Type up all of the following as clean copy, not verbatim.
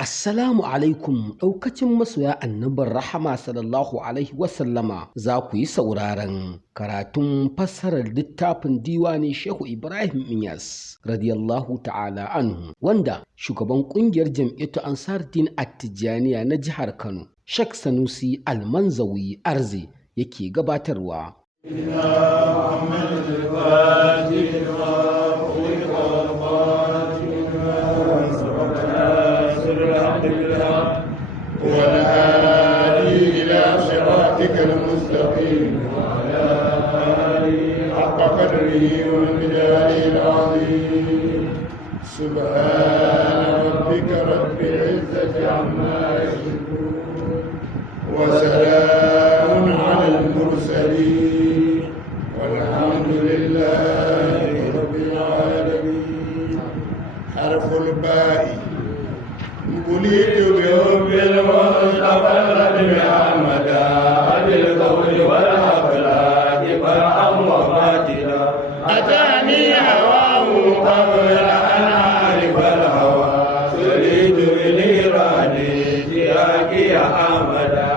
Assalamu alaikum ɗaukacin masoya annabin rahama sallallahu alaihi wasallama za ku yi sauraron karatun fassarar littafin diwani Shehu Ibrahim Inyas radiyallahu ta'ala anhu wanda shugaban ƙungiyar jam'iyyatu Ansar-Din At-Tijaniya na jihar Kano Sheikh Sanusi Almanzawi Arzi yake gabatarwa. والهادي إلى صراطك المستقيم وعلى آله حق قدره ومقداره العظيم سبحان ربك رب العزة عما يصفون وسلام على المرسلين والحمد لله رب العالمين. حرف الباء بليت بحب المصطفى الخدم أحمدا بالقول والأخلاق فرحا وفاتلا أتاني هواه قبل أن أعرف الهوى سريت بنيران سياقي أحمدا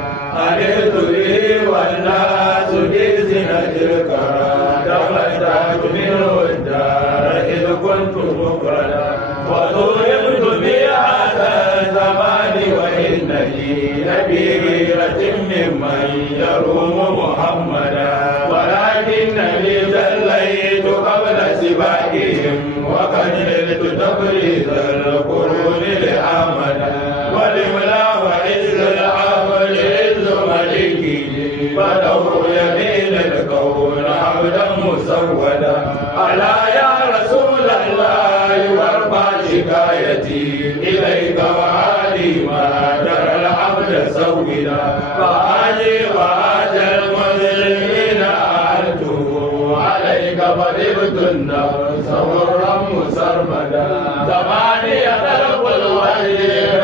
أريت به والناس بزنة الكرى تمتعت منه الدار إذ كنت مفردا وضربت بهذا الزمان وإنني لفي غيرة ممن يروم محمدا ولكنني جليت قبل سباقهم وقد نلت تبريز القرون لأحمدا ولملا وعز العمل عز ملكه فله يمين الكون عبدا مسودا ألا يا رسول الله وارفع شكايتي إليك وعالي ما ترى العبد سودا فآجي وآجى المسلمين أعلته عليك فلبت النار سرا مسرمدا زماني طلب الوحي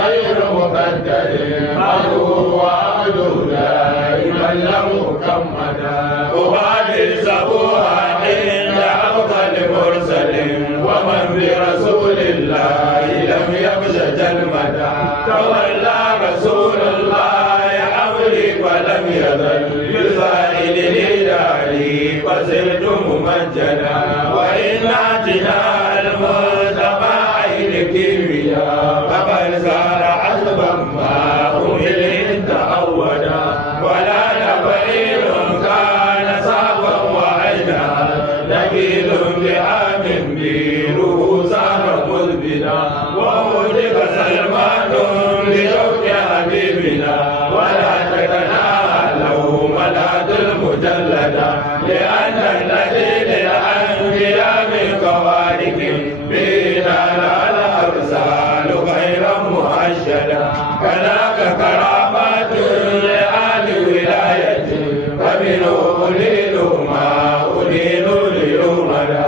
غير مقدر عدو وعدو دائما لم مكمدا أبادر سبوها عند أفضل مرسل ومن برسول الله لم يبز جلمدا تولى رسول الله أمري فلم يزل يسائلني داري فصرت ممجدا وإن أتنا المصطفى عين كيمياء فقد صار حسبا ما أمل إن تعودا ولا نبعير كان صعبا وعينا نبيل بعام بيره صار مذبنا ووجب سلمان لزوج حبيبنا ولا تتناهلوا ملاذ المجلدا لأن الذي للأنبياء من خوارق بنا الأرسال غير مؤشدا كذاك كرامات لآل ولاية فمنه أليل ما أليل ليومنا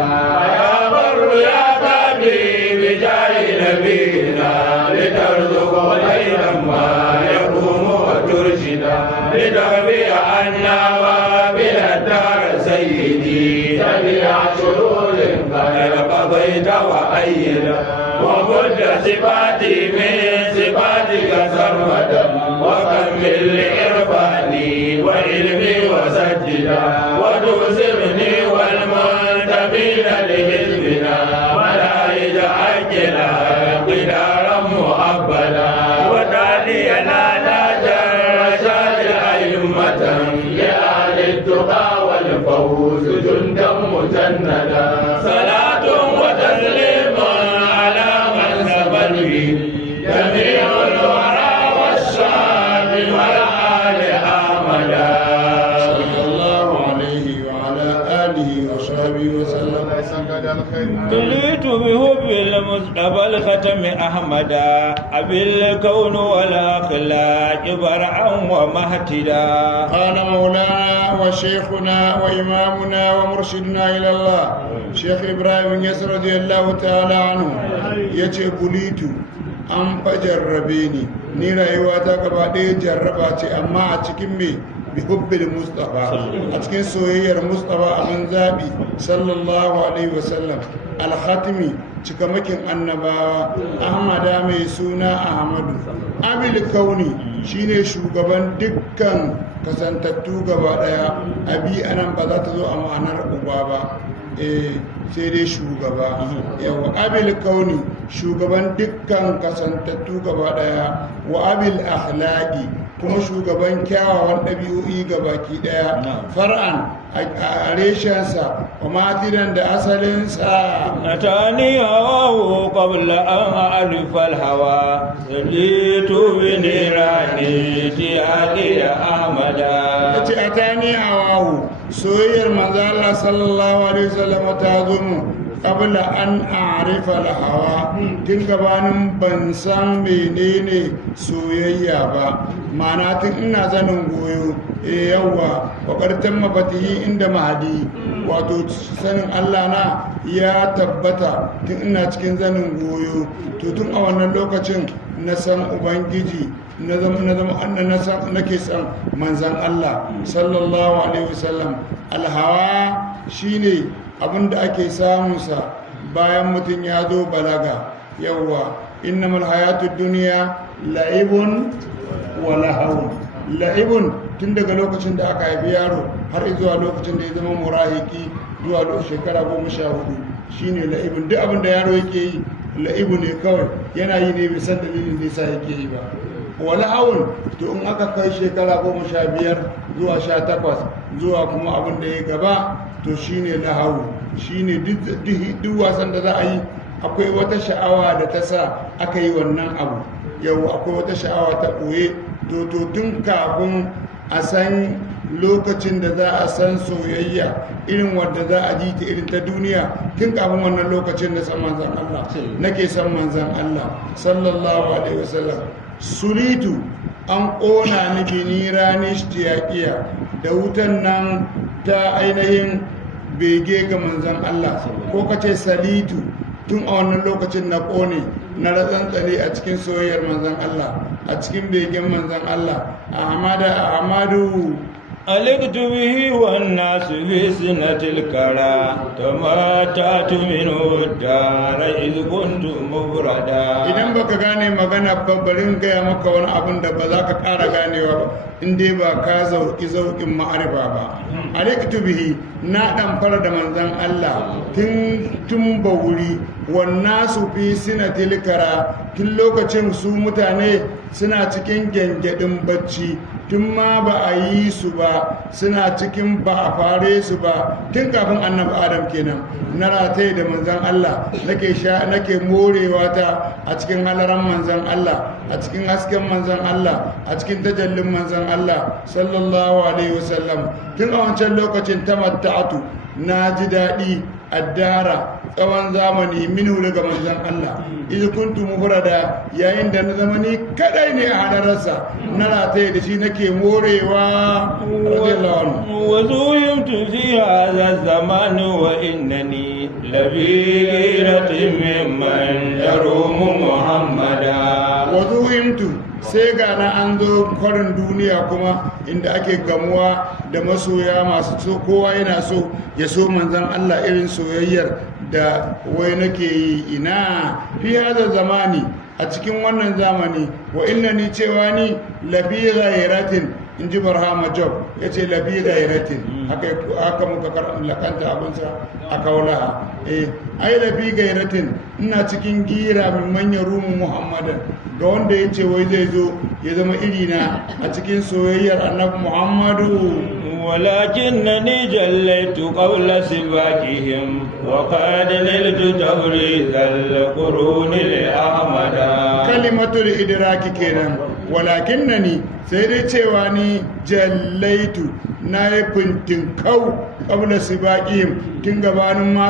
يا بر يا تابي بجاه نبينا لترزق ليلا ما يقوم وترشدا لتغفي عنا وابل الدار سيدي تبيع شرور قد قضيت وأيدا ومد صفاتي من صفاتك سرمدا وكمل لإرفاني وعلمي وسجدا وتوسمني والمنتمين لحزبنا ولا يجعجل قدارا مؤبدا وتالينا ناج الرشاد أئمة لأهل التقى والفوز جندا مجندا صلاة وتسليم على من سبله جميع الورى والشام والآل أحمدا صلى الله عليه وعلى آله وصحبه وسلم. تليت بحب المصطفى الختم أحمدا أبي الكون والأخلاق برعا ومهتدا. قال مولانا وشيخنا وإمامنا ومرشدنا إلى الله شيخ إبراهيم إنياس رضي الله تعالى عنه يجي بليت an fa jarrabe ni rayuwa ta gaba ɗaya jarraba ce amma a cikin me bi hubbil mustafa a cikin soyayyar mustafa abin zabi sallallahu alaihi wasallam al-khatmi cikamakin annabawa ahmada mai suna ahmadu abil kauni shine shugaban dukkan kasantattu gaba daya abi anan ba za ta zo a ma'anar uba ba sai dai shugaba yawa abil kauni shugaban dukkan kasantattu gaba daya wa abil akhlaqi kuma shugaban kyawawan ɗabi'o'i gabaki daya far'an a reshensa wa matidan da asalinsa أتاني هواه قبل أن أعرف الهوى سجيت بنيراني تيالي أحمدا yace atani awahu soyayyar manzo Allah sallallahu alaihi wasallam ta zo mu qabla an a'rifa al-hawa tun gabanin ban san menene soyayya ba ma'ana tun ina zanin goyo yawa kokartan mafatihi inda mahadi wato sanin Allah na ya tabbata tun ina cikin zanin goyo to tun a wannan lokacin na san ubangiji na zama annan nake san manzan Allah sallallahu alaihi wasallam alhawa shine abinda ake samunsa bayan mutum ya zo balaga yawwa innamal hayatud dunya la'ibun wa lahawun la'ibun tun daga lokacin da aka haifi yaro har zuwa lokacin da ya zama murahiki zuwa shekara 14 shine la'ibun duk abinda yaro yake yi la'ibu ne kawai yana yi ne bai san dalilin da yasa yake yi ba wala hawun to in aka kai shekara 15 zuwa 18 zuwa kuma abin da ya gaba to shine lahawu shine duk wasan da za a yi akwai wata sha'awa da ta sa aka yi wannan abu yau akwai wata sha'awa ta ɓoye to tun kafin a san lokacin da za a san soyayya irin wadda za a ji ta irin ta duniya tun kafin wannan lokacin da san manzan Allah nake san manzan Allah sallallahu alaihi wasallam sulitu an ƙona ni bini ranar shtiyaƙiya da wutan nan ta ainihin bege ga manzan Allah ko kace salitu tun a wannan lokacin na ƙone na ratsantsare a cikin soyayyar manzan Allah a cikin begen manzan Allah ahmadu ألقت به والناس في سنة الكرى تماتعت منه الدار إذ كنت مفردا idan baka gane magana babbarin gaya maka wani abin da ba za ka ƙara ganewa ba in dai ba ka zauƙin ma'arifa ba aliktu bihi na ɗan fara da manzan Allah tun ba wuri wannan su fi sinatil kara tun lokacin su mutane suna cikin gyangyaɗin bacci tun ma ba a yi su ba suna cikin ba a fare su ba tun kafin annabi adam kenan na rataye da manzan Allah nake morewa ta a cikin halaran manzan Allah a cikin hasken manzan Allah a cikin tajallin manzan Allah sallallahu alaihi wasallam tun a wancan lokacin tamatta'atu na ji daɗi addara tsawon zamani minu daga manzan Allah izu kuntu mufrada yayin da na zamani kadai ne a hadararsa na rataye da shi nake morewa radiyallahu anhu wa zuyimtu fi hadha zaman wa innani labiratin mimman yarumu muhammada wa zuyimtu sai ga na an zo kwarin duniya kuma inda ake gamuwa da masoya masu so kowa yana so ya so manzan Allah irin soyayyar da wai nake yi ina fi hada zamani a cikin wannan zamani wa innani cewa ni labi ghairatin in ji barhama job ya ce labi ghairatin haka muka lakanta abinsa a kaulaha ai labi ghairatin ina cikin gira min manyan rumu muhammadan ga wanda ya ce wai zai zo ya zama irina a cikin soyayyar annabi muhammadu ولكنني جليت قبل سباكهم وقد نلت تبريز القرون لأحمد كلمة الإدراك كنا ولكنني سيدي تيواني جليت نايبن تنكو قبل سباكهم تنغبان ما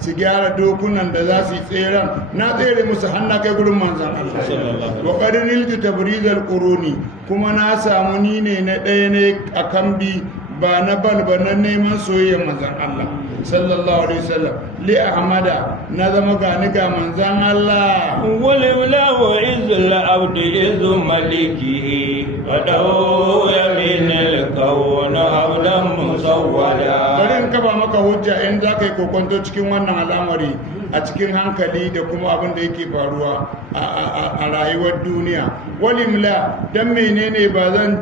سيجارة دوكونا دزاسي سيران ناتيري مسحنا كيقول منزان الله وقد نلت تبريز القرون كما ناسا منيني نديني أكمبي ba na bal ba na neman soyayyar manzan Allah sallallahu alaihi wasallam li ahmada na zama gani ga manzan Allah wal ibla wa izul abd izu maliki wa daw yamin al يكون عبدا مسودا. bari in kaba maka hujja in za ka yi kokonto cikin wannan al'amari a cikin hankali da kuma abin da yake faruwa a rayuwar duniya. Walimla dan menene ba zan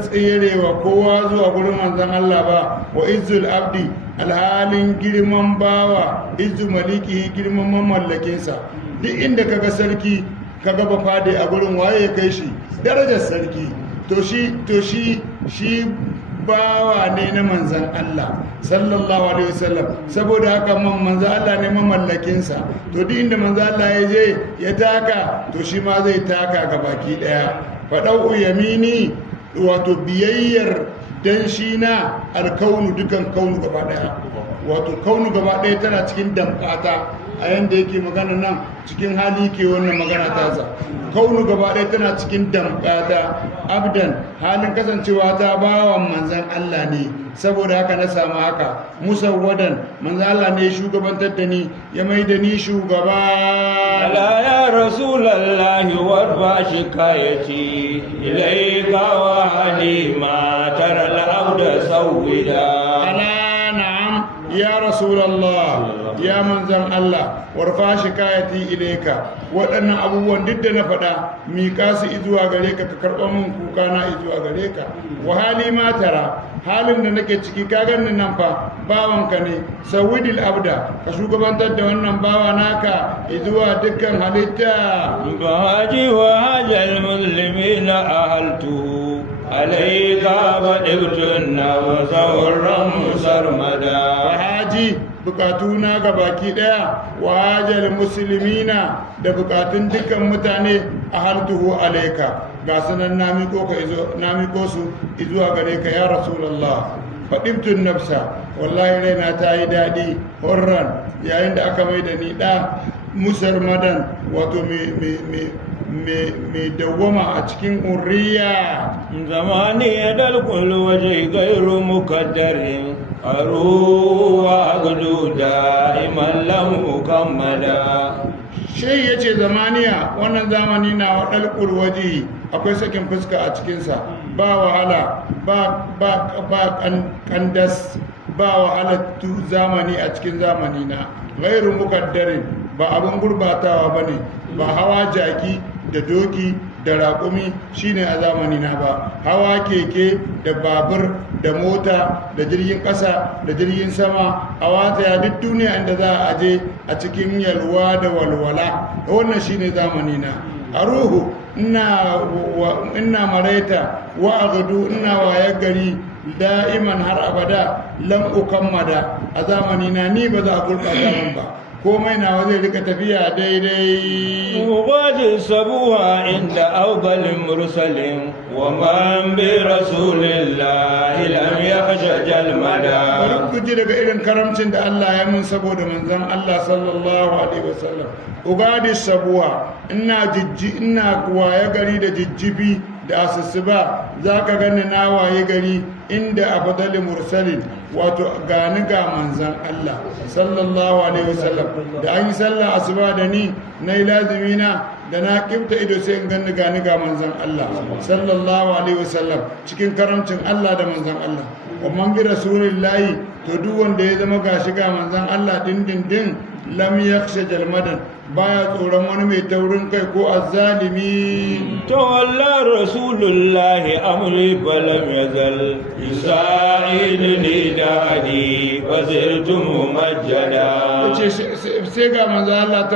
tsere wa kowa zuwa gurin manzon Allah ba. Wa izzul abdi alhalin girman bawa, izzu maliki girman mamallakinsa. Duk inda kaga sarki kaga ba fade a gurin waye ya kai shi darajar sarki, to shi bawa ne na manzan Allah sallallahu alaihi wasallam. Saboda haka manzan Allah ne mamallakinsa, to duk inda manzan Allah ya je ya taka to shi ma zai taka ga baki daya. Faɗau yamini wato biyayyar dan shi na alkaunu, dukan kaunu gaba daya, wato kaunu gaba daya tana cikin damfata a yanda yake magana nan cikin hali ke wannan magana tasa. Kaunu gaba ɗaya tana cikin damfata abdan halin kasancewa ta bawan manzan Allah ne, saboda haka na samu haka. Musawwadan manzan Allah ne shugabantar da ni, ya mai da ni shugaba. Ala ya rasulallahi warfa shikayati ilaika wa halima tara al-abda sawida. Ala na'am ya rasulallah ya manzan Allah warfa shikayati ilaika, waɗannan abubuwan duk da na faɗa miƙa su izuwa gare ka, ka karɓa min kuka na izuwa gare ka. Wa hali ma tara, halin da nake ciki ka ganni nan fa bawanka ne, sawidil abda ka shugabantar da wannan bawa naka izuwa dukkan halitta. bahaji wa hajal muslimina ahaltuhu alaika badibtun na sauran musarmada. Haji bukatuna ga baki daya, wa hajjal musulmina da bukatun dukkan mutane a haltuhu alaika, ga sunan na miko su izuwa gare ka ya rasulallah. faɗibtun nafsa, wallahi raina ta yi daɗi horran yayin da aka mai da ni ɗa musar madan, wato mai dawwama a cikin uriya. zamani ya dalkul waje gairu mukaddarin aruwa gudu da'iman lam kammala. Shai ya ce zamaniya, wannan zamani na dalkul waje akwai sakin fuska a cikinsa, ba wahala ba kandas, ba wahala zamani a cikin zamani na. Gairu mukaddarin, ba abin gurbatawa ba ne, ba hawa jaki da doki da raƙumi shine a zamani na ba, hawa keke da babur da mota da jirgin ƙasa da jirgin sama, a wataya duk duniya inda za a je a cikin yalwa da walwala, wannan shine zamani na. A ruhu ina maraita wa agadu ina wayar gari da'iman har abada lam ukammada, a zamani na ni ba za a gurɓata min ba, komai nawa zai rika tafiya daidai. Ubajin sabuwa inda augalin mursalin wa man bi rasulillahi lam yakhsha jalmada. Bari ku ji daga irin karamcin da Allah ya mun saboda manzon Allah sallallahu alaihi wasallam. Ugadi sabuwa ina waye gari da jijjifi da asusuba, za ka gani na waye gari inda afdali mursalin, wato gani ga manzan Allah sallallahu alaihi wasallam. Da an yi sallah asuba da ni na yi lazimina, da na kifta ido sai in gani ga manzan Allah sallallahu alaihi wasallam, cikin karamcin Allah da manzan Allah. Wannan bi rasulillahi, to duk wanda ya zama gashi ga manzan Allah dindindin lam yakhsha jalmadan, baya tsoron wani mai taurin kai ko azzalimi. Tawalla rasulullahi amri falam yazal yusa'iduni da'ani fasirtu mumajjada. Sai ga manzan Allah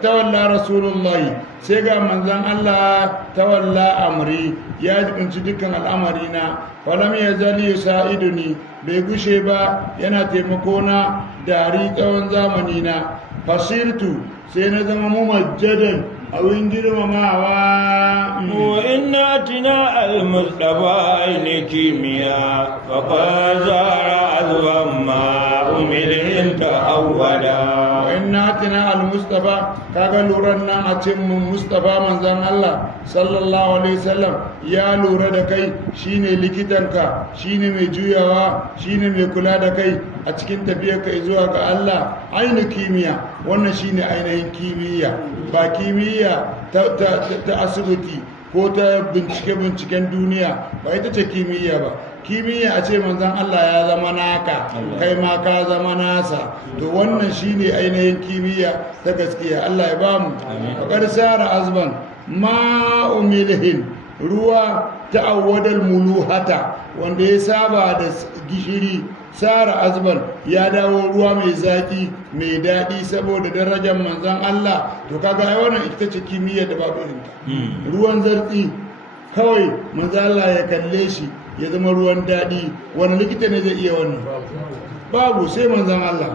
tawalla rasulullahi, sai ga manzan Allah tawalla amri, ya jibinci dukkan al'amari na. Falam yazal yusa'iduni, bai gushe ba yana taimako na dari tsawon zamani na. Fasirtu, sai na zama mumajjadan abin girmamawa. Wa inna tina al-mustafa ne kimiyya, fa zara azwan ma umilin ta'awwada. Wa inna tina al-mustafa, kaga luran nan a cin mun mustafa manzan Allah sallallahu alaihi wasallam ya lura da kai, shine likitanka, shine mai juyawa, shine mai kula da kai a cikin tafiyarka zuwa ga Allah. Ainihin kimiyya, wannan shine ainihin kimiyya. ba kimiyya ta asibiti ko ta binciken duniya ba ita ce kimiyya ba. Kimiyya a ce manzon Allah ya zama naka kai ma ka zama nasa, to wannan shine ainihin kimiyya ta gaskiya. Allah ya bamu faƙar sara azban ma'u milhin, ruwa ta awwadal muluhata wanda ya saba da gishiri, sara azban ya dawo ruwa mai zaki mai daɗi saboda darajar manzon Allah. To kaga ai wannan ita ce kimiyya da babu irinta. Ruwan zartsi kawai manzon Allah ya kalle shi ya zama ruwan daɗi, wani likita ne zai iya wannan? Babu, sai manzon Allah.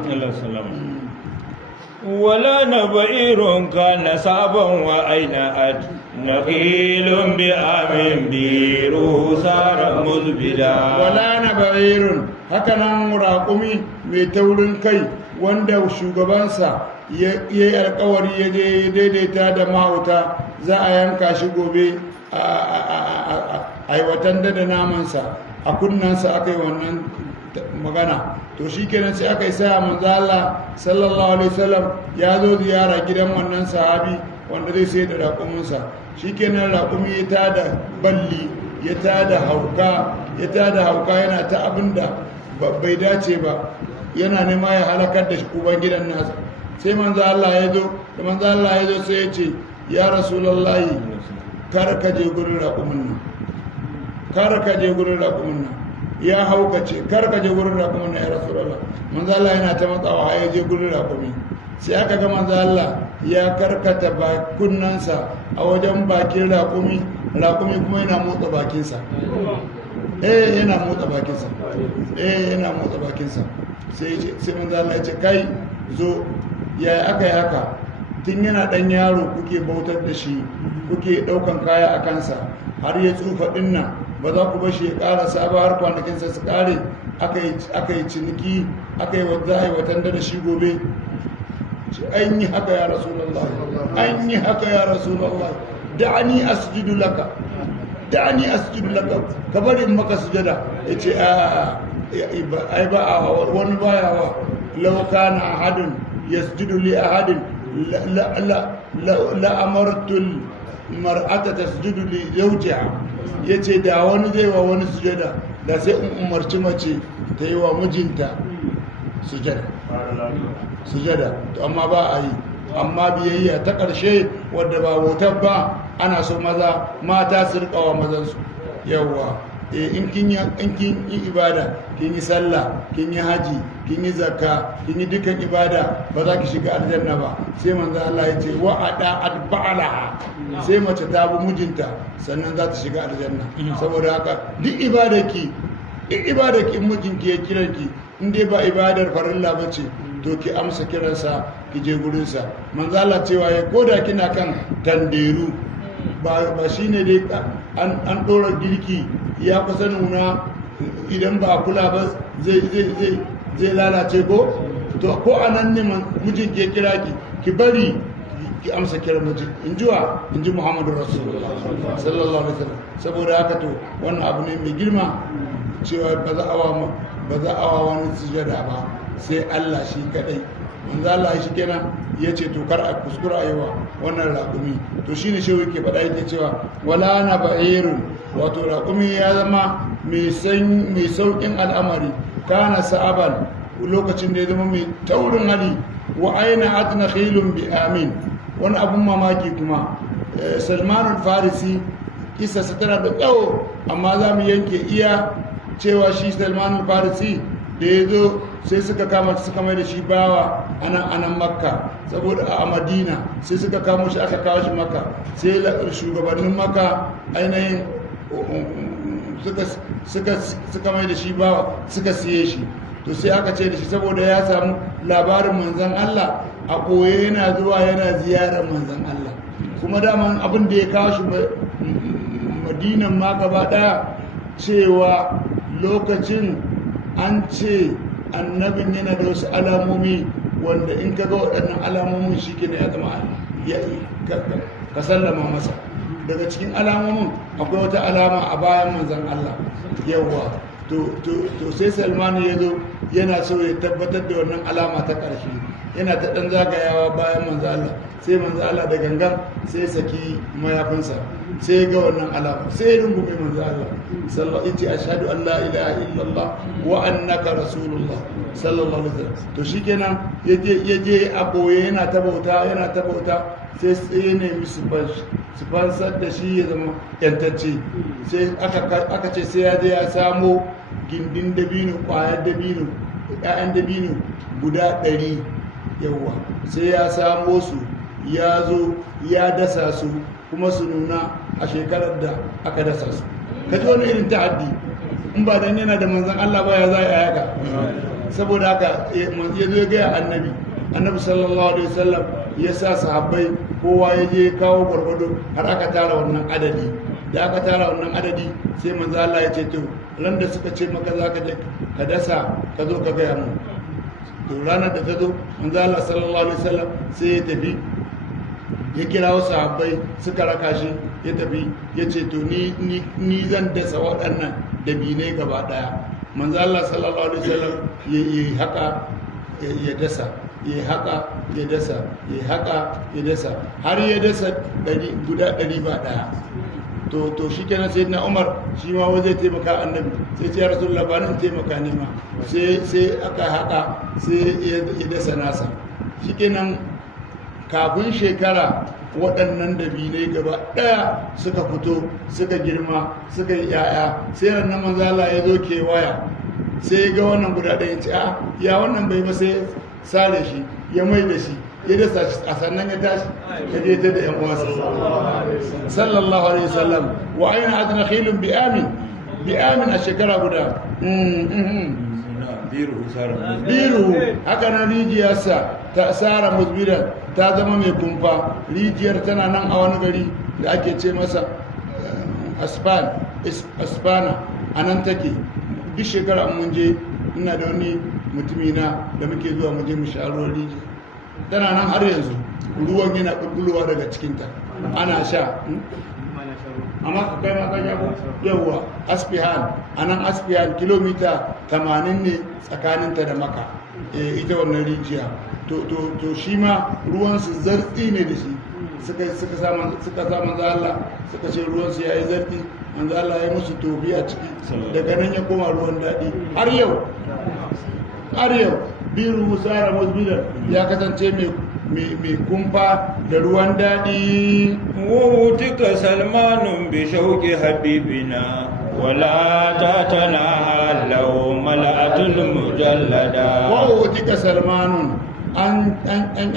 ولا نبئر كان صعبا وأينأت نخيل بأمن بيرو صار مزبدا. ولا نبئر هكذا مراقمي ميتولن كي wanda shugabansa ya yi alkawari ya je daidaita da mahauta za a yanka shi gobe a aiwatan da namansa a kunnansa aka yi wannan magana. To shi kenan sai aka yi sa manzo Allah sallallahu alaihi wasallam ya zo ziyara gidan wannan sahabi wanda zai sai da raƙuminsa. Shi kenan raƙumi ya tada balli, ya tada hauka yana ta abinda bai dace ba, yana nema ya halakar da uban gidan nasa. Sai manzo Allah ya zo, da manzo Allah ya zo sai ya ce ya rasulullahi kar ka je gurin raƙumin nan, kar ka je gurin raƙumin nan, ya haukace kar ka je gurin raƙumin nan ya rasulullah. Manzo Allah yana ta matsawa ya je gurin raƙumi, sai aka ga manzo Allah ya karkata kunnansa a wajen bakin raƙumi kuma yana motsa bakinsa. Yana motsa bakinsa. Sai manzo Allah ya ce kai zo, ya aka yi haka? Tun yana ɗan yaro kuke bautar da shi, kuke ɗaukan kaya a kansa har ya tsufa ɗinnan, ba za ku bashi ya ƙara saba har kwanakinsa su ƙare, aka yi ciniki, aka yi za a yi watan da shi gobe. An yi haka ya rasulallah, an yi haka ya rasulallah, da'ani asjudu laka, ka bari in maka sujada. Ya ce ai ba a wani bayawa, lau kana ahadun yasjudu li ahadin la amartul mar'ata tasjudu li zawjiha. Yace da wani zai wa wani sujada, da sai in umarci mace ta yi wa mijinta sujada. To amma ba a yi, amma biyayya ta ƙarshe wadda ba wutar ba, ana so mata su riƙawa mazansu. Yawwa, in kin yi ibada, kin yi sallah, kin yi haji, kin yi zakka, kin yi dukkan ibada, ba za ki shiga aljanna ba. Sai manzo Allah ya ce wa ada ba'alaha, sai mace ta bi mijinta sannan za ta shiga aljanna. Saboda haka duk ibadarki mijinki ya kiranki, in dai ba ibadar farilla ba ce, to ki amsa kiransa, ki je gurinsa. Manzo Allah cewa ya koda kina kan tanderu, ba shine dai an ɗora girki ya kusa nuna, idan ba kula ba zai lalace ko? To ko a nan ne mijin ke kira ki bari ki amsa kiran mijin. In ji Muhammadu Rasulullah sallallahu alaihi wasallam. Saboda haka to wannan abu ne mai girma, cewa ba za a wa wani sujada ba sai Allah shi kadai. Manzo Allah shi kenan ya ce to kar a kuskura ayiwa wannan raƙumi. To shine shehu yake faɗa, yake cewa wala na ba'irun, wato raƙumi ya zama mai sauƙin al'amari, kana sa'aban lokacin da ya zama mai taurin hali, wa aina atna khilun bi amin. Wani abun mamaki kuma, Salman al-Farisi kisa tana da tsawo, amma za mu yanke iya cewa shi Salman al-Farisi da ya zo sai suka mai da shi bawa anan Makka, saboda a Madina sai suka kamo shi, aka kawo shi Makka, sai shugabannin Makka ainihin suka mai da shi bawa, suka siye shi. To sai aka ce da shi saboda ya samu labarin manzan Allah a koye, yana zuwa yana ziyarar manzan Allah, kuma daman abin da ya kawo shi Madinan ma gaba daya, cewa lokacin an ce annabin yana da wasu alamomi wanda in ka ga waɗannan alamomin shi ke ne ya zama ka sallama masa. Daga cikin alamomin akwai wata alama a bayan manzan Allah. Yawwa, to sai Salmanu ya zo yana so ya tabbatar da wannan alama ta ƙarshe. yana ta ɗan zagayawa bayan manzo Allah sai manzo Allah da gangan sai saki mayafinsa sai ga wannan alama sai ya rungume manzo Allah sallallahu alaihi wasallam ashhadu an la ilaha illallah wa annaka rasulullah sallallahu alaihi wasallam to shikenan yaje a boye yana ta bauta sai ya nemi su fansar da shi ya zama yantacce sai aka ce sai ya je ya samo gindin dabino kwayar dabino ƴaƴan dabino guda 100 yawa sai ya samo su ya zo ya dasa su kuma su nuna a shekarar da aka dasa su ka ji wani irin ta'addi in ba dan yana da manzon Allah ba ya za a yaka saboda haka ya zo ya gaya annabi sallallahu alaihi wasallam ya sa sahabbai kowa ya je kawo gwargwado har aka tara wannan adadi da aka tara wannan adadi sai manzo Allah ya ce to ran da suka ce maka za ka je ka dasa ka zo ka gaya mu to ranar da ta zo manzo Allah sallallahu alaihi wasallam sai ya tafi ya kira wasu sahabbai suka raka shi ya tafi ya ce to ni zan dasa waɗannan dabinai gaba ɗaya manzo Allah sallallahu alaihi wasallam ya yi haka ya dasa ya haka ya dasa ya haka ya dasa har ya dasa guda 100 ba ɗaya to shi kenan sai na Umar shi ma wai zai taimaka annabi sai ce ya rasulullah ba nan taimaka ne ma sai aka haka sai ya dasa nasa shi kenan kafin shekara waɗannan dabinai gaba ɗaya suka fito suka girma suka yi yaya sai rannan manzala ya zo kewaya sai ga wannan guda ɗaya ce ya wannan bai ba sai sare shi ya mai da shi ya dasa shi a sannan ya tashi ya je ta da yan uwansa sallallahu alaihi wasallam wa aina adna khilun bi amin a shekara guda biru haka na rijiyarsa ta tsara musbiran ta zama mai kumfa rijiyar tana nan a wani gari da ake ce masa aspana a nan take duk shekara mun je ina da wani mutumina da muke zuwa mu je mu sha ruwan rijiya tana nan har yanzu ruwan yana ƙulƙulowa daga cikinta ana sha amma kai ma kan yabo yawwa aspihan anan aspihan kilomita 80 ne tsakaninta da maka ita wannan rijiya to shi ma ruwansu zartsi ne da shi suka sa manzo Allah suka ce ruwansu ya yi zartsi manzo Allah ya musu tobi a ciki daga nan ya koma ruwan daɗi har yau biru musara musbilan ya kasance mai kumfa da ruwan daɗi wutika salmanun bi shauki habibina wala ta tana halau mala'atul mujallada wutika salmanun an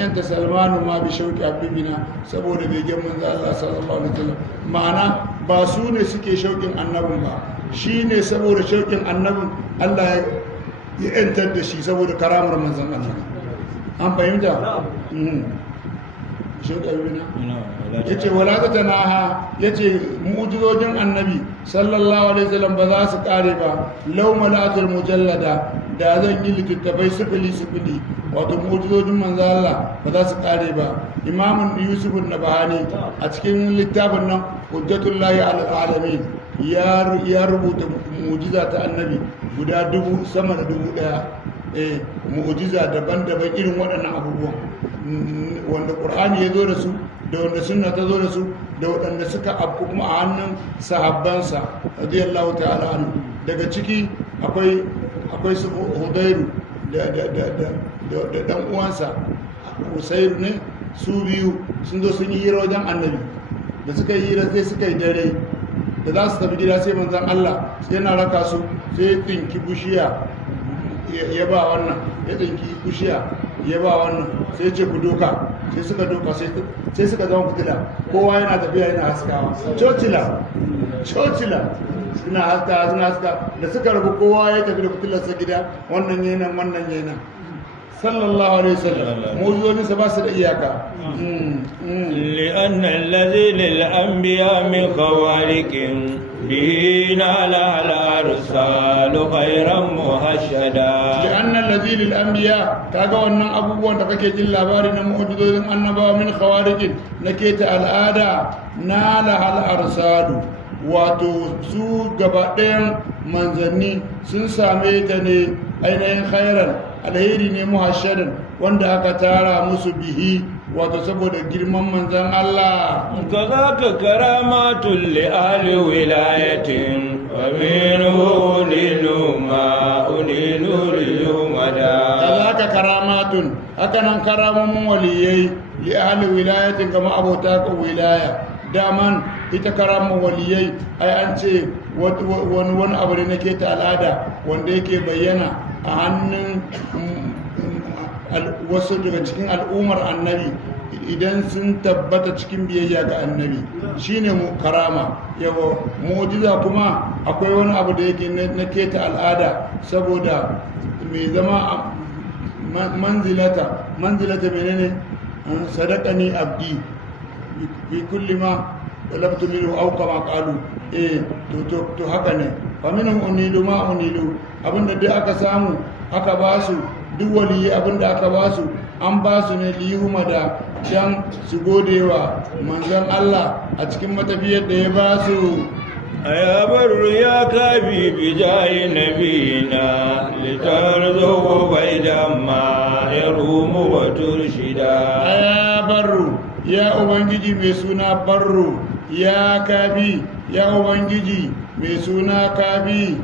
yanta salmanu ma bi shauki habibina saboda begen manzo Allah sallallahu alaihi wasallam ma'ana ba su ne suke shaukin annabin ba shine saboda shaukin annabin Allah ya yantar da shi saboda karamar manzon Allah an fahimta shauki habibina ya ce wala ta tanaha ya ce mu'jizojin annabi sallallahu alaihi wasallam ba za su kare ba lau malatul mujallada da zan yi littattafai sifili wato mu'jizojin manzo Allah ba za su kare ba imamun yusuf an-nabahani a cikin littafin nan hujjatullahi alal alamin ya rubuta mu'jiza ta annabi guda sama da 1000 mu'jiza daban-daban irin waɗannan abubuwan wanda qur'ani ya zo da su da wanda sunna ta zo da su da waɗanda suka afku kuma a hannun sahabbansa radiyallahu ta'ala anhu daga ciki akwai su hudairu da dan uwansa usairu ne su biyu sun zo sun yi hira wajen annabi da suka yi hira sai suka yi dare da za su tafi gida sai manzan Allah yana raka su sai ya tsinki bushiya ya ba wannan ya tsinki bushiya ya ba wannan sai ce ku doka sai suka doka sai suka zama fitila kowa yana tafiya yana haskawa cocila suna haska da suka rabu kowa ya tafi da fitilarsa gida wannan yana sallallahu alaihi wasallam mu'jizozinsa ba su da iyaka لأن الذي للأنبياء من خوارق به نال الأرض الأرسال خيرا مهشدا لأن الذي للأنبياء كاغا wannan abubuwan da kake jin labari na mu'jizozin annabawa min khawarijin nake ta al'ada nala al arsalu wato su gaba ɗayan manzanni sun same ta ne ainihin khairan alheri ne muhashadan wanda aka tara musu bihi wato saboda girman manzan Allah كذاك كرامات لأهل ولاية ومنه أنيل ما أنيل ليومدا kazaka karamatun hakanan karamomin waliyai li ahli wilayatin kama abota ka wilaya daman ita karamin waliyai ai an ce wani abu ne nake ta al'ada wanda yake bayyana a hannun wasu daga cikin al'ummar annabi idan sun tabbata cikin biyayya ga annabi shine mu karama yawa mu'jiza kuma akwai wani abu da yake na keta al'ada saboda mai zama manzilata menene sadaqani abdi bi kulli ma talabtu minhu aw kama qalu to haka ne fa minhum unilu ma unilu abinda duk aka samu aka basu duk waliyi abinda aka basu an basu ne liyuma da dan su godewa manzon Allah a cikin matafiyar da ya basu يا بر يا كافي بجاه نبينا لترزق بيدا ما يروم وترشدا يا بر يا ubangiji mai suna barru ya kafi ya ubangiji mai suna kafi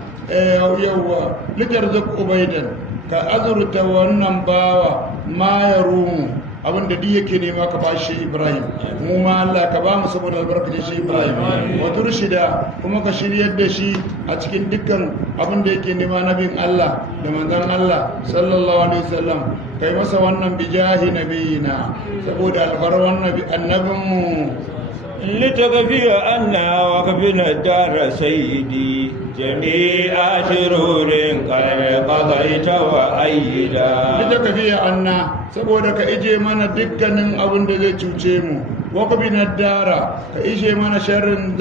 yawwa litarzuk ubaidan ka azurta wannan bawa ma ya rumu abinda duk yake nema ka bashi Ibrahim mu ma Allah ka ba mu saboda albarkacin shi Ibrahim wa turshida kuma ka shiryar da shi a cikin dukkan abinda yake nema nabin Allah da manzon Allah sallallahu alaihi wasallam kai masa wannan bijahi nabiyina saboda alfarwan annabin mu لتكفي أنا وكفنا الدار سيدي جميع شرور قد قضيت وأيدا لتكفي أنا saboda ka ije mana dukkanin abin da zai cuce mu wakabina dara ka ije mana sharrin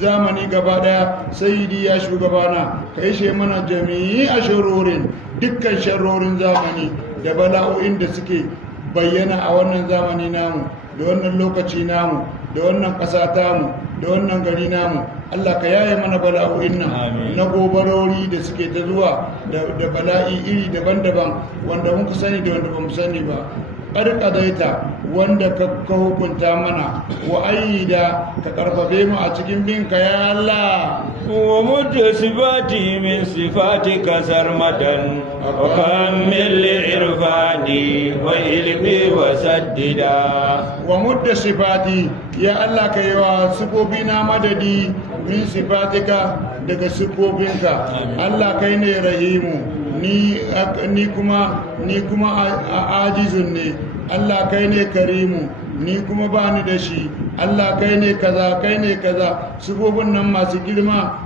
zamani gaba daya sayyidi ya shugabana ka ije mana jami'i a sharorin dukkan sharorin zamani da bala'o'in da suke bayyana a wannan zamani namu da wannan lokaci namu da wannan ƙasa tamu da wannan gari namu Allah ka yaye mana bala'o'in nan na gobarori da suke ta zuwa da bala'i iri daban-daban wanda muka sani da wanda ba mu sani ba ƙarƙadaita wanda ka hukunta mana wa ayyida ka ƙarfafe mu a cikin binka ya Allah wa mudda sifati min sifatika sarmadan wa kammil irfani wa ilmi wa saddida wa mudda sifati ya Allah ka yi wa sifofina madadi min sifatika daga sifofinka Allah kai ne rahimu ni kuma a ajizun ne Allah kai ne karimu ni kuma ba ni da shi Allah kai ne kaza sifofin nan masu girma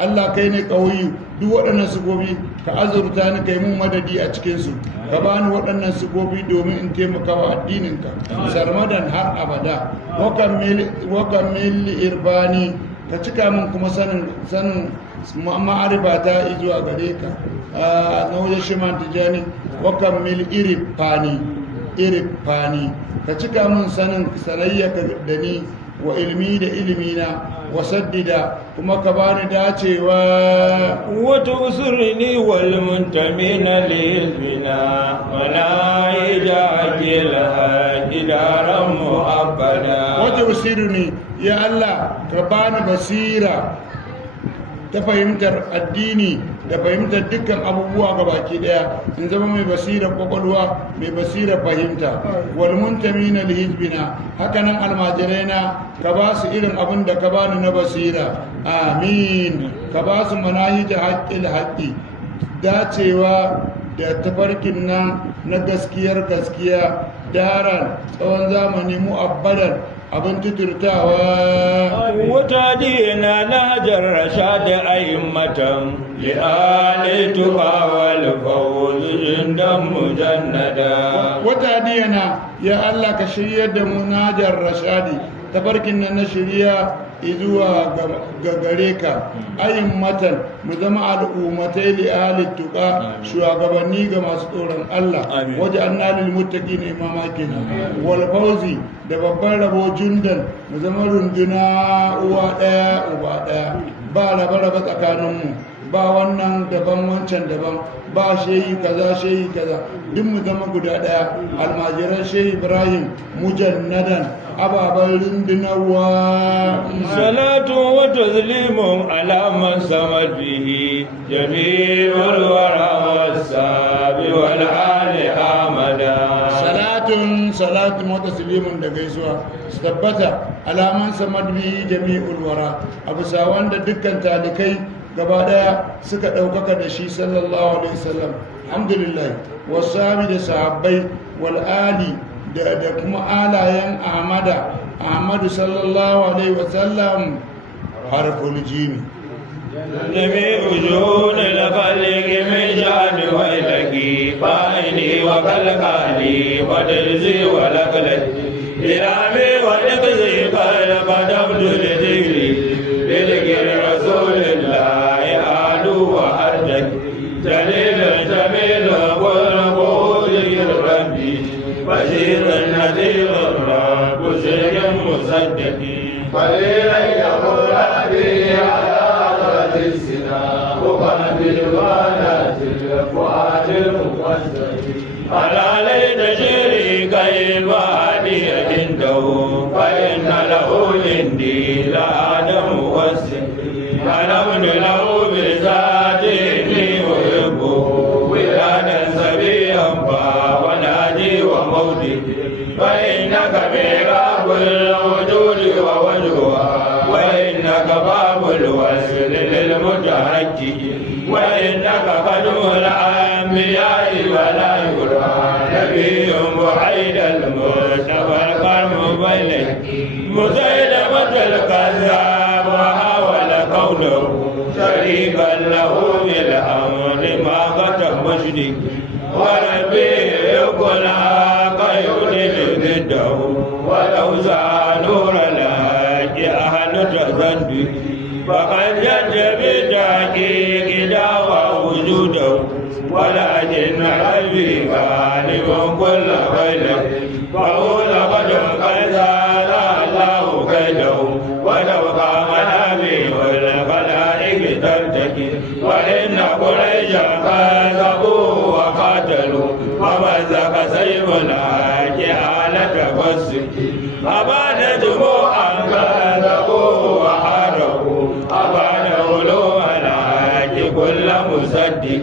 Allah kai ne ƙauyi duk waɗannan sifofi ka azurta ni kai mun madadi a cikinsu ka ba ni waɗannan sifofi domin in taimaka wa addininka sarmadan har abada wakan mil irbani ka cika min kuma sanin ma'arifa ta zuwa gare ka na wajen shiman tijani wakan mil irifani ka cika min sanin sanayya da ni wa ilmi da ilimina wa saddida kuma ka bani dacewa wata usurni wal muntamina li ilmina wala yajila idaran mu'abbada wata usurni ya Allah ka bani basira ta fahimtar addini da fahimtar dukkan abubuwa ga baki daya in zama mai basira kwakwalwa mai basira fahimta wal muntamina li hizbina hakanan almajiraina ka ba su irin abin da ka bani na basira amin ka ba su manahij haqqil haqqi dacewa da tafarkin nan na gaskiya daran tsawon zamani mu'abbadan abin tuturtawa wata dina na jarra sha da ayyummatan li'ali tukawal fawzin dan mujannada wata dina ya Allah ka shiryar da mu na jarra shadi tafarkin nan na shirya izuwa ga gare ka ayin matan mu zama al'ummatai li ahli tuqa shugabanni ga masu tsoron Allah waje annalil muttaqina imama kenan wal fawzi da babban rabo jundan mu zama runduna uwa daya uba daya ba raba tsakaninmu ba wannan daban wancan daban ba shehi kaza duk mu zama guda daya almajiran shehi ibrahim mujannadan ababen rundunawa salatu wa taslimun ala man samad bihi jami'ul wara wasabi wal ali amada salatun wa taslimun da gaisuwa su tabbata ala man samad bihi jami'ul wara abu sa wanda dukkan talikai gaba daya suka ɗaukaka da shi sallallahu alaihi wasallam alhamdulillah wasabi da sahabbai wal ali da kuma alayen ahmadu sallallahu alaihi wasallam harful jimi جميع وجود الخلق من شأن ويلكي فإني وكالكالي ودرزي ولكلك إلامي ونقزي قال قدمت لذكري بذكر رسول الله آلو وحدك جليل جميل والقول ربي بشير نذير الرب سيد مصدق قليلا يقول أبي على أرض السنا وقلب الوالات الفؤاد المقدس على ليت شريك الوادي عنده فإن له عندي لآدم والسن ألمن له بذات إني أحبه ولادا سبيا ونادي وموتي فإنك ميراب الوجود ووجهها وإنك باب الوصل للمتهجي وإنك قدم الأنبياء ولا يرى نبي بعيد المصطفى القرم بينك مسيلمة الكذاب وحاول كونه شريكا له بالأمر ما قتل مشرك وربي يقول يولد ضده ولو زاد نور الهاج أهل تصدق فقد جد بتحقيق دعوى وجوده ولكن ربي غالب كل خير فهو لقد قد زال الله كيده ولو قام النبي والخلائق ترتكي وإن قريشا كذبوا وقاتلوا ومزق سيف الحاج على تفسك أبان جموعا كذبوا وحاربوا أبان علوم الحاج كل مصدق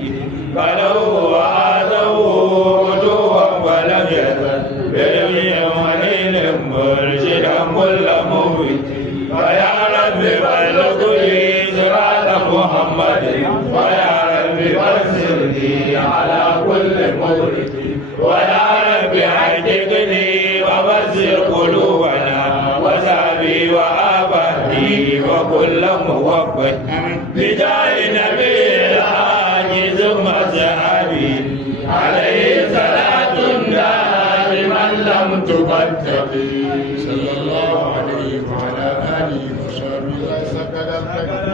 فلو وآذوا وجوها ولم يزل برمي ونيل مرشدا كل مبت فيا رب بلغ لي صراط محمد ويا رب بصر لي على كل مورد ويا رب اعتقني وبصر قلوبنا وسابي وآبائي وكل موفق بجاه نبي الحاج ثم صحابي عليه صلاة دائما لم تبتغي صلى الله عليه وعلى آله وصحبه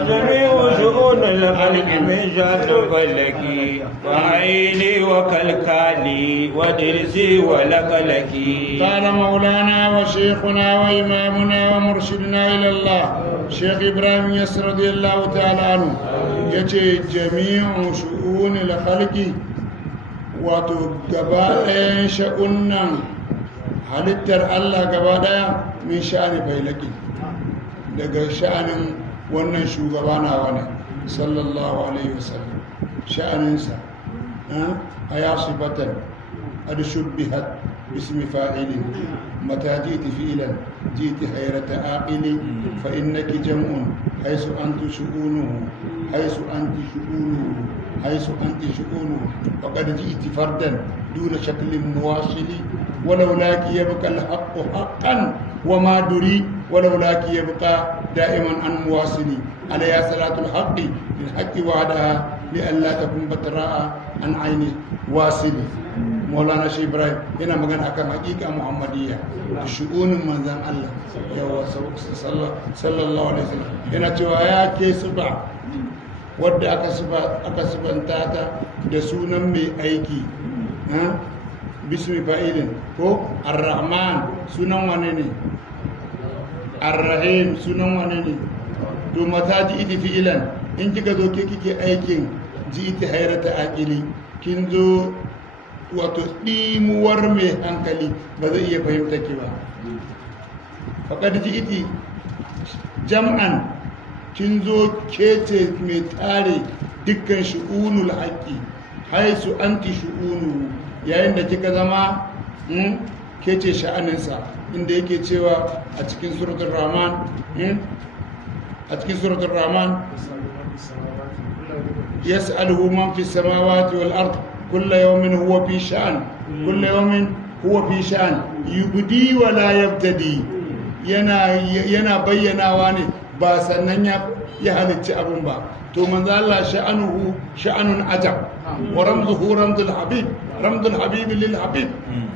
جميع شؤون الخلق من شأن فلكي وعيني وكالكالي ودرسي ولكلكي قال مولانا وشيخنا وإمامنا ومرشدنا إلى الله شيخ إبراهيم يسر رضي الله تعالى عنه يجي جميع شؤون الخلق وتقبائن شؤنا halittar Allah gaba daya min sha'ani bailaki daga sha'anin wannan shugaba nawa ne sallallahu alaihi wasallam sha'aninsa a ya sifatan ad shubbihat bismi fa'ilin mata jiti fi'lan jiti hayrata aqili fa innaki jam'un haythu antu shu'unuhu haythu anti shu'unuhu haythu anti shu'unuhu faqad jiti fardan duna shaklin muwasili ولولاك يبقى الحق حقا وما دري ولولاك يبقى دائما عن مواصلي عليها صلاة الحق للحق وعدها لئلا تكون بتراء عن عين واصلي maulana shi ibrahim yana magana akan hakika muhammadiyya da shu'unin manzan Allah yawa sallallahu alaihi wasallam yana cewa ya ke suba wadda aka subanta ta da sunan mai aiki bismi fa'ilin ko ar-rahman sunan wane ne ar-rahim sunan wane ne to mata ji iti fi'ilan in kika zo ke kike aikin ji iti hairata aqili kin zo wato dimuwar mai hankali ba zai iya fahimta ki ba faqad ji iti jam'an kin zo kece mai tare dukkan shu'unul haqqi haisu anti shu'unu yayin da kika zama kece sha'aninsa inda yake cewa a cikin suratul rahman yas'aluhu man fis samawati wal ard kullu yawmin huwa fi sha'an yubdi wa la yabtadi yana bayyanawa ne ba sannan ya halicci abun ba to manzo Allah sha'anun ajab wa ramzuhu ramzul habib lil habib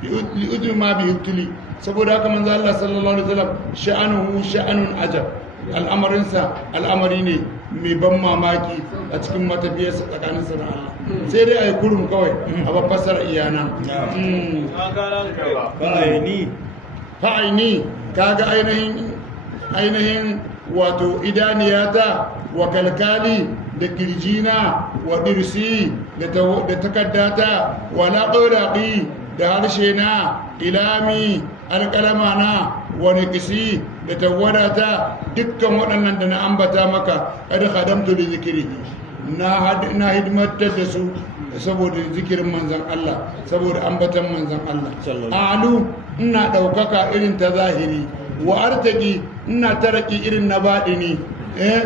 li udri ma bi yubtili saboda haka manzo Allah sallallahu alaihi wasallam sha'anun ajab al'amari ne mai ban mamaki a cikin matafiyarsa tsakaninsa da Allah sai dai a yi kurum kawai a babbasar iyana fa'aini kaga ainihin wato idaniyata wa kalkali da kirjina wa dirsi da takaddata wa laƙauraƙi da harshe na ilami alƙalamana wa nikisi da tawadata dukkan waɗannan da na ambata maka kada khadamtu da zikiri na hidimatar da su saboda zikirin manzan Allah saboda ambatan manzan Allah alu ina ɗaukaka irin ta zahiri wa artaki ina taraki irin na baɗini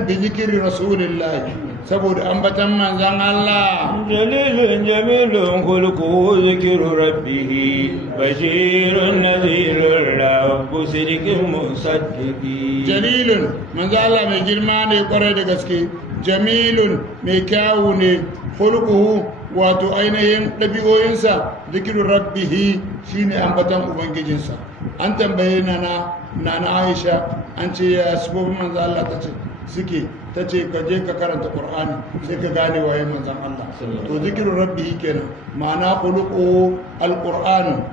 bi zikirin rasulullahi saboda ambatan manzan Allah jalilun jamilun khulquhu zikru rabbih bashirun nadhirun rabbu sidqin musaddiqi jalilun manzan Allah mai girma ne kwarai da gaske jamilun mai kyawu ne khulquhu wato ainihin ɗabi'oyinsa zikirin rabbihi shine ambatan ubangijinsa an tambaye nana Aisha an ce ya sifofin manzan Allah ta ce ka je ka karanta Qur'ani sai ka gane waye manzan Allah to zikirin rabbihi kenan ma'ana khuluqu alqur'an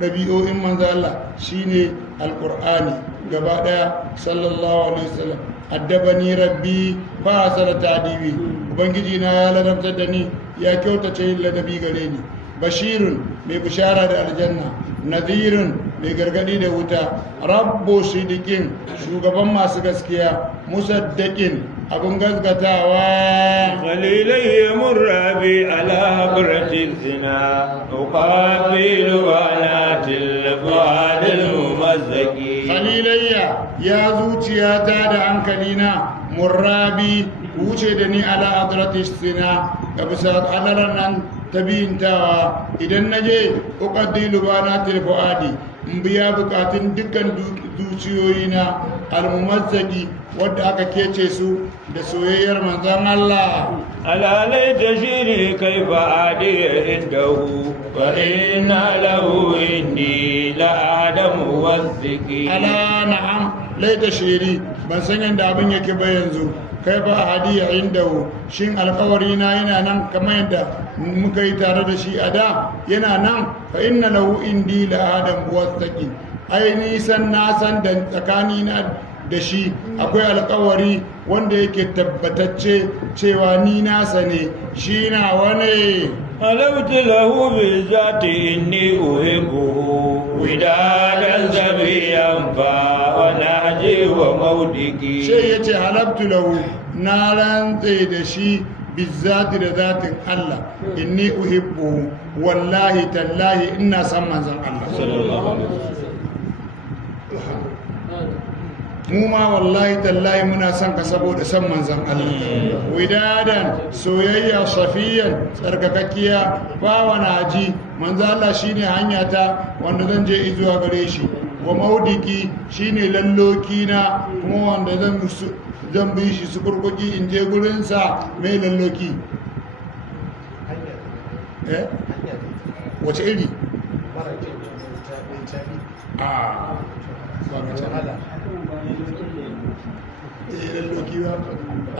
ɗabi'oyin manzan Allah shine alqur'ani gaba daya sallallahu alaihi wasallam addabani rabbi fa asara ta'dibi ubangiji na ya ladabtar da ni ya kyautace yin ladabi gare ni bashirun mai bishara da aljanna nadhirun mai gargadi da wuta rabbu sidikin shugaban masu gaskiya musaddakin abin gaskatawa khalilai murrabi ala habratil zina uqabilu anatil fadil mumazzaki khalilayya ya zuciyata da hankalina murrabi wuce da ni ala hadratis zina ga bisa halaran nan ta biyintawa idan na je uqaddilu bana tilfuadi in biya bukatun dukkan zuciyoyina almumazzaki wadda aka kece su da soyayyar manzon Allah alalai tashiri kaifa adi indahu wa inna lahu inni la adamu wazziki ala na'am lai tashiri ban san yanda abin yake ba yanzu kai ba hadiya indahu shin alkawari na yana nan kamar yadda muka yi tare da shi a da yana nan fa inna lahu indi la adam wastaqi ai nisan na san da tsakani na da shi akwai alkawari wanda yake tabbatacce cewa ni nasa ne shi na wane حلفت له بالذات إني أحبه ودادا زبيا ونهجي ومودكي شيء يتي حلفت له نارا زيد شي بالذات لذات الله إني أحبه والله تالله إنا سمى زن الله صلى الله عليه وسلم mu ma wallahi tallahi muna son ka saboda san manzon Allah widadan soyayya safiyan tsarkakakkiya bawa naji manzon Allah shine hanya ta wanda zan je zuwa gare shi wa maudiki shine lalloki na kuma wanda zan bi shi su kurkuki in je gurin sa mai lalloki wace iri a ba ka can lalloki ba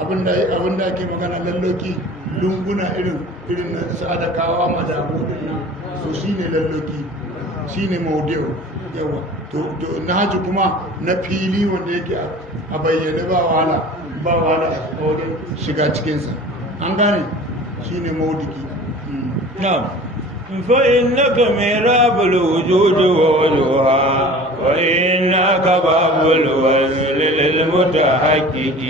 abinda ake magana lalloki lunguna irin na sadakawa madamu so shine lalloki shine maudiyo yawa to na haji kuma na fili wanda yake a bayyane ba wahala a wajen shiga cikinsa an gane shine maudiki نعم فإنك ميراب الوجود ووجوها وإنك باب الوزن للمتحقق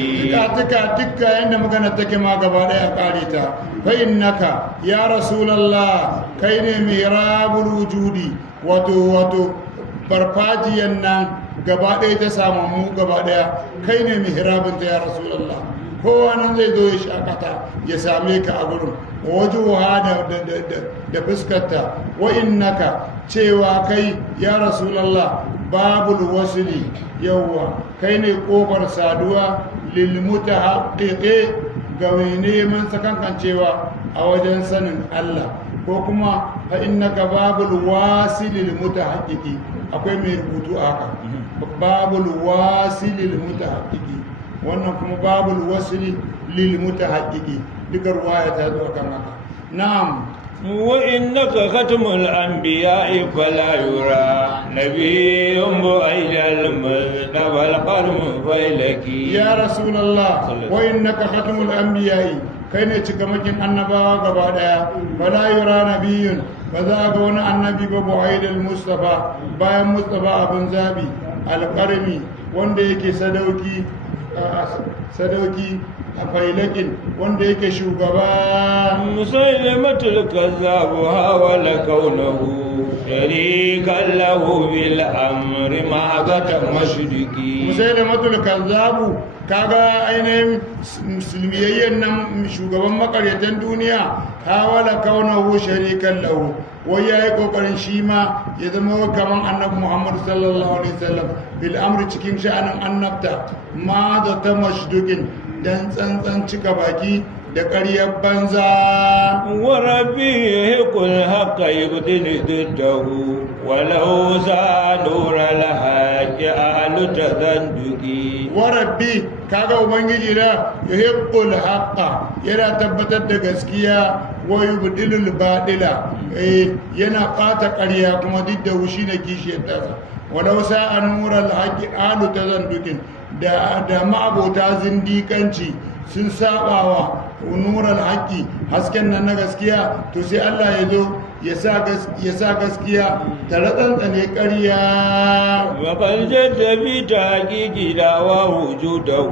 duka yadda magana take ma gaba daya kare ta fa innaka ya rasulullah kai ne mirabul wujudi wato farfajiyan nan gaba daya ta samu mu gaba daya kai ne mihrabin ta ya rasulullah kowa nan zai zo ya shakata ya same ka a gurin wajuha da fuskarta wa innaka cewa kai ya rasulallah babul wasili yawwa kai ne kofar saduwa lil mutahaqqiqi ga mai neman sakankancewa a wajen sanin Allah ko kuma fa innaka babul wasili lil mutahaqqiqi akwai mai rubutu a haka babul wasili lil mutahaqqiqi wannan kuma babul wasili lil mutahaqqiqi duka ruwaya ta zo kan haka na'am wa innaka khatmul anbiya'i fala yura nabiyyun bu'aydal muzdabal qarm failaki ya rasulullah wa innaka khatmul anbiya'i kai ne cikamakin annabawa gaba daya fala yura nabiyyun ba za ga wani annabi ba bu'aydal mustafa bayan mustafa abin zabi alqarmi wanda yake sadauki a failakin wanda yake shugaba musailamatul kazzabu hawala kaunahu sharikan lahu bil amri ma gata mashriqi musailamatul kazzabu kaga ainihin musulmiyayyen nan shugaban makaryatan duniya hawala kaunahu sharikan lahu wai ya yi kokarin shi ma ya zama kamar annabi muhammadu sallallahu alaihi wasallam bil amri cikin sha'anin annabta ma da ta mashdukin dan tsantsan cika baki da ƙaryar banza wa rabbi yahiqul haqqa yubdil diddahu walau sa nura lahaqi ahlu tazanduki wa rabbi kaga ubangiji da yahiqul haqqa yana tabbatar da gaskiya wa yubdilul badila yana ɓata ƙarya kuma diddahu shine kishiyar tasa walau sa nura lahaqi ahlu tazandukin da ma'abota zindikanci sun sabawa nuran haƙƙi hasken nan na gaskiya to sai Allah ya zo ya sa gaskiya ta ratsantsane ƙarya وقد جد في تحقيق دعوى وجوده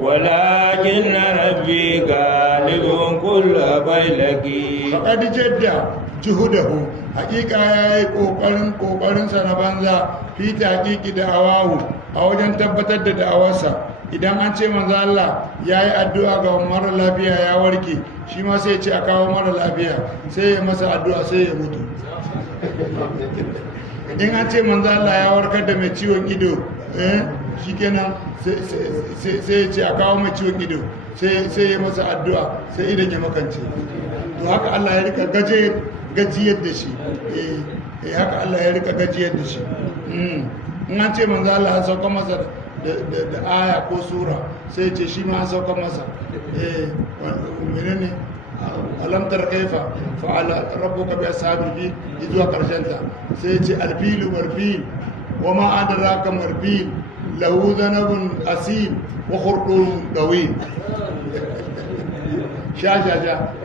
ولكن ربي غالب كل بيلك faƙad jadda juhudahu haƙiƙa ya yi ƙoƙarinsa na banza fi taƙiƙi da awahu a wajen tabbatar da da'awarsa idan an ce manzo Allah ya yi addu'a ga mara lafiya ya warke shi ma sai ce a kawo mara lafiya sai ya masa addu'a sai ya mutu in an ce manzo Allah ya warkar da mai ciwon ido shi kenan sai ya ce a kawo mai ciwon ido sai ya masa addu'a sai idan ya makance to haka Allah ya rika gajiyar da shi haka Allah ya rika gajiyar da shi in an ce manzo Allah an sauka masa da aya ko sura sai ce shi ma an sauka masa menene alamtar kaifa fa'ala rabbuka bi ashabil fil zuwa karshen ta sai ce alfilu marfil wa ma adraka marfil lahu dhanabun asim wa khurdun dawil sha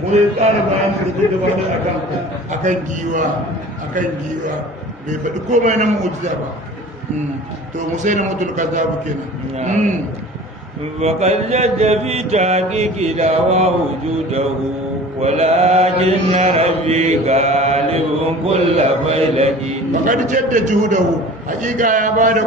mu yi tsara bayan da duk gaba da akan giwa bai faɗi komai na mu'jiza ba to musailamatul kazzabu kenan وقد جد في تحقيق دعوى وجوده ولكن ربي غالب كل فيلك فقد جد جهده حقيقة يا بعد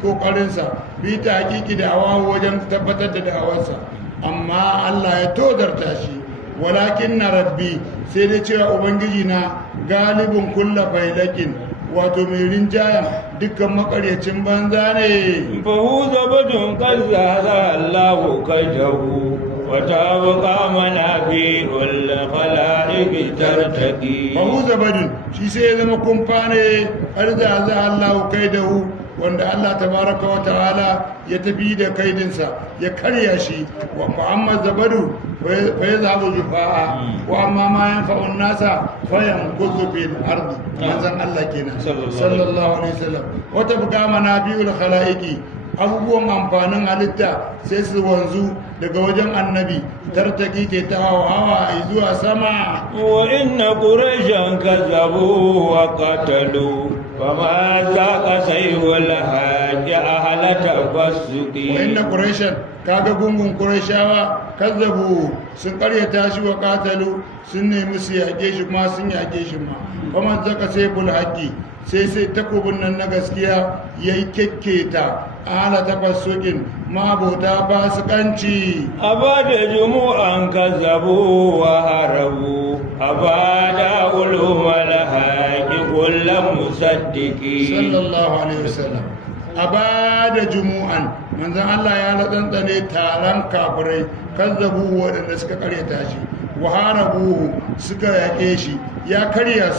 kokarinsa في تحقيق دعوى wajen tabbatar da da'awarsa amma Allah ya tozarta shi walakin na rabbi sai dai cewa ubangiji na galibin kulla failakin wato mai rinjayen dukkan makaryacin banza ne fahu zabadun kaza za Allahu kajahu وتبقى منافع الخلائق ترتقي fahu zabadin shi sai ya zama kumfa ne har da za Allah kaidahu wanda Allah tabaraka wa ta'ala ya tafi da kaidinsa ya karya shi wa Muhammad zabadu fa yazhabu jufa'a wa amma ma yanfa'u an-nasa fa yanquzu fil ardi manzon Allah kenan sallallahu alaihi wasallam wa tabqa manabiul khalaiqi abubuwan amfanin halitta sai su wanzu daga wajen annabi tartaki ke ta hawa zuwa sama وإن قريشا كذبوا وقتلوا فما ذاق سيف الحاج أهل تفسق wa'inda ƙurashen kaga gungun ƙurashawa kazzabu sun ƙaryata shi wa ƙatalu sun nemi su yaƙe shi kuma sun yaƙe shi ma kuma zaka sai haƙƙi sai takobin nan na gaskiya ya yi kekketa ala tafassukin mabota fasikanci أباد جموعا كذبوا وهربوا أباد علوم الحاج كل مصدق sallallahu alaihi wasallam a ba da jumu'an manzan Allah ya laɗanɗane taron kafirai kazzabu waɗanda suka karyata shi waharabuhu suka yaƙe shi ya karya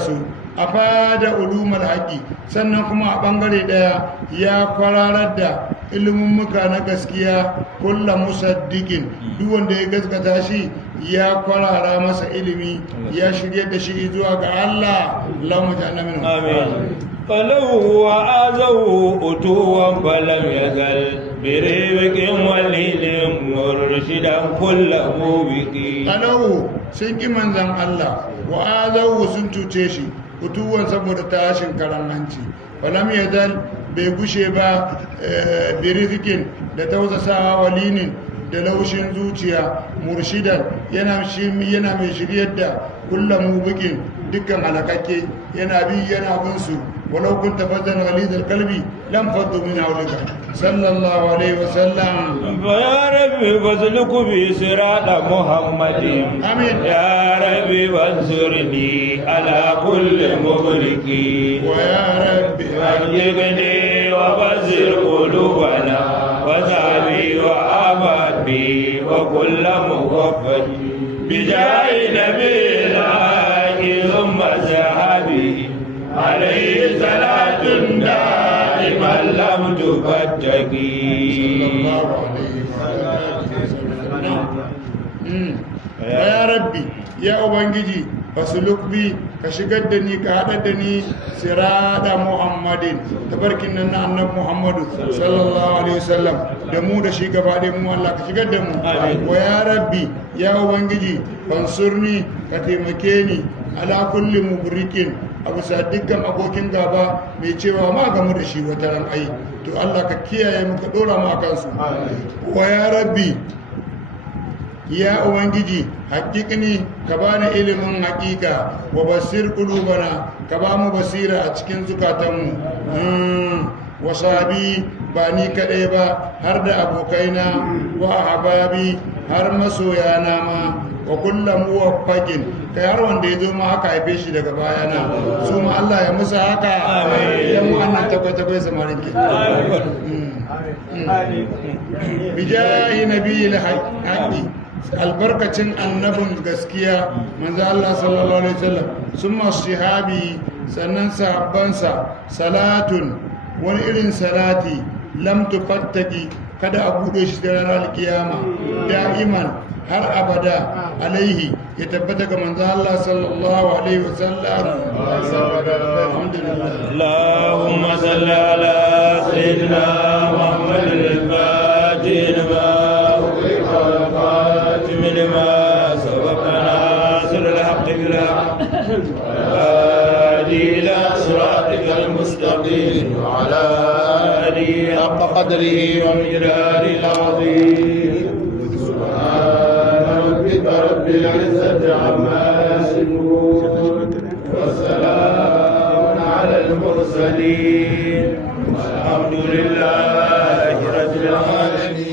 su a fada ulumar haƙi sannan kuma a ɓangare ɗaya ya kwararar da muka na gaskiya kulla musaddiqin duk wanda ya gaskata shi ya kwarara masa ilimi ya shirye da shi zuwa ga Allah Allahumma ja'alna minhum آمين فلو وآذوا أتوا فلم يزل بريبك وليل مرشدا كل موبك qalahu sun ki manzan Allah wa azawu sun cuce shi utuwan saboda tashin karan hanci falam yazal bai gushe ba birizikin da tausasawa walinin da laushin zuciya murshidan yana mai shiryar da kullum mubikin dukkan halakakke yana bi yana bin su walau kun tafaddan ghalidul qalbi lam faddu min hawlika sallallahu alaihi wasallam فيا ربي فاسلك بي صراط محمد آمين. يا ربي وانصرني على كل مغرق ويا ربي وجبني وبصر قلوبنا وسعبي وآبادي وكل مغفل بجاه نبي الله ثم صحابي عليه صلاة دائما لم تفتقي ya rabbi ya ubangiji fasuluk bi ka shigar da ni ka haɗar da ni sirada muhammadin tabarkin nan na annabi muhammadu sallallahu alaihi wasallam da mu da shi gaba ɗaya mu Allah ka shigar da mu wa ya rabbi ya ubangiji fansurni ka taimake ni ala kulli mubrikin a bisa dukkan abokin gaba mai cewa ma gamu da shi wata ran ai to Allah ka kiyaye mu ka dora mu akan su wa ya rabbi ya ubangiji haƙiƙini ka bani ilimin haƙiƙa wa basir qulubana ka ba mu basira a cikin zukatanmu wa sahabi ba ni kaɗai ba har da abokaina wa ahbabi har masoyana ma wa kullum muwaffaqin kai har wanda ya zo ma haka haife shi daga bayana su ma Allah ya musa haka yan mu annan takwai samarin ki bijahi nabiyil haqqi albarkacin annabin gaskiya manzo Allah sallallahu alaihi wasallam summa shihabi sannan sahabbansa salatun wani irin salati lam tufattaki kada a bude shi da ranar kiyama da'iman har abada alaihi ya tabbata ga manzo Allah sallallahu alaihi wasallam alhamdulillah اللهم صل على سيدنا محمد الفاتح لما أغلق والخاتم لما سبق ناصر الحق بالحق والهادي إلى صراطك المستقيم وعلى آله حق قدره ومقداره العظيم سبحان ربك رب العزة عما يصفون والسلام على المرسلين والحمد لله رب العالمين